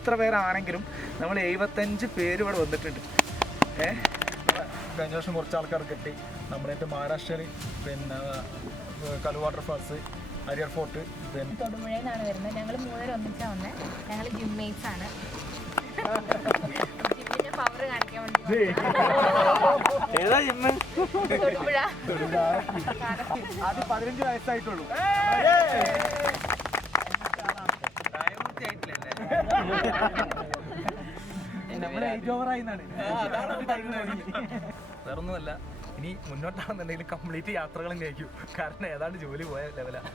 എത്ര പേരാണെങ്കിലും നമ്മൾ 75 പേര് ഇവിടെ വന്നിട്ടുണ്ട്. കഴിഞ്ഞ വർഷം കുറച്ച് ആൾക്കാർ കിട്ടി. നമ്മളായിട്ട് മഹാരാഷ്ട്രയിൽ പിന്നെ കലു വാട്ടർഫാൾസ്, അരിയർ ഫോർട്ട്, പിന്നെ തൊടുപുഴയിൽ നിന്നാണ് വരുന്നത്. ഞങ്ങൾ 3 ഒന്നിച്ചാണ് വന്നത്. ഞങ്ങൾ ജിം മേറ്റ്സ് ആണ്. ജിമ്മിന്റെ പവർ കാണിക്കാൻ വേണ്ടി ഏതാ ജിമ്മ്? തൊടുപുഴ. ആദ്യം 15 വയസ്സായിട്ടുള്ളൂ. നമ്മുടെ ഏജ് ഓവറായി എന്നാണ്. വേറൊന്നുമല്ല, ഇനി മുന്നോട്ടാണെന്നുണ്ടെങ്കിൽ കംപ്ലീറ്റ് യാത്രകളും കഴിക്കും. കാരണം ഏതാണ്ട് ജോലി പോയ ലെവലാണ്.